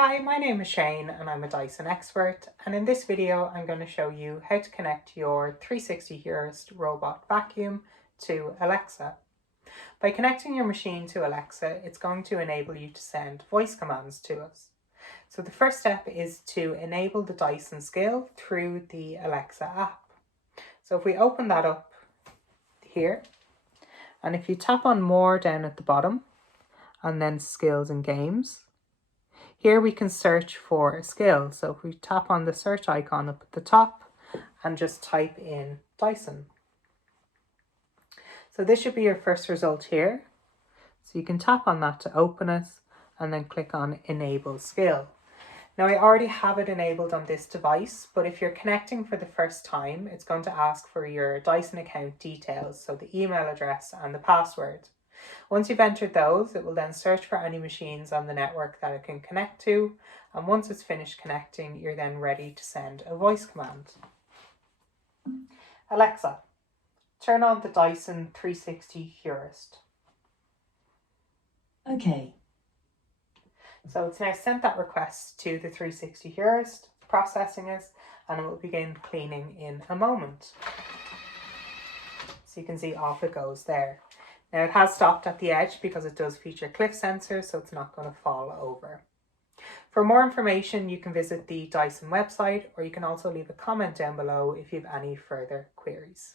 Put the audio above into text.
Hi, my name is Shane and I'm a Dyson expert, and in this video I'm going to show you how to connect your 360 Heurist robot vacuum to Alexa. By connecting your machine to Alexa, it's going to enable you to send voice commands to us. So the first step is to enable the Dyson skill through the Alexa app. So if we open that up here, and if you tap on more down at the bottom and then skills and games, here we can search for a skill. So if we tap on the search icon up at the top and just type in Dyson. So this should be your first result here. So you can tap on that to open it and then click on Enable Skill. Now I already have it enabled on this device, but if you're connecting for the first time, it's going to ask for your Dyson account details, so the email address and the password. Once you've entered those, it will then search for any machines on the network that it can connect to, and once it's finished connecting, you're then ready to send a voice command. Alexa, turn on the Dyson 360 Heurist. Okay. So it's now sent that request to the 360 Heurist, processing it, and it will begin cleaning in a moment. So you can see off it goes there. Now it has stopped at the edge because it does feature cliff sensor, so it's not going to fall over. For more information, you can visit the Dyson website, or you can also leave a comment down below if you have any further queries.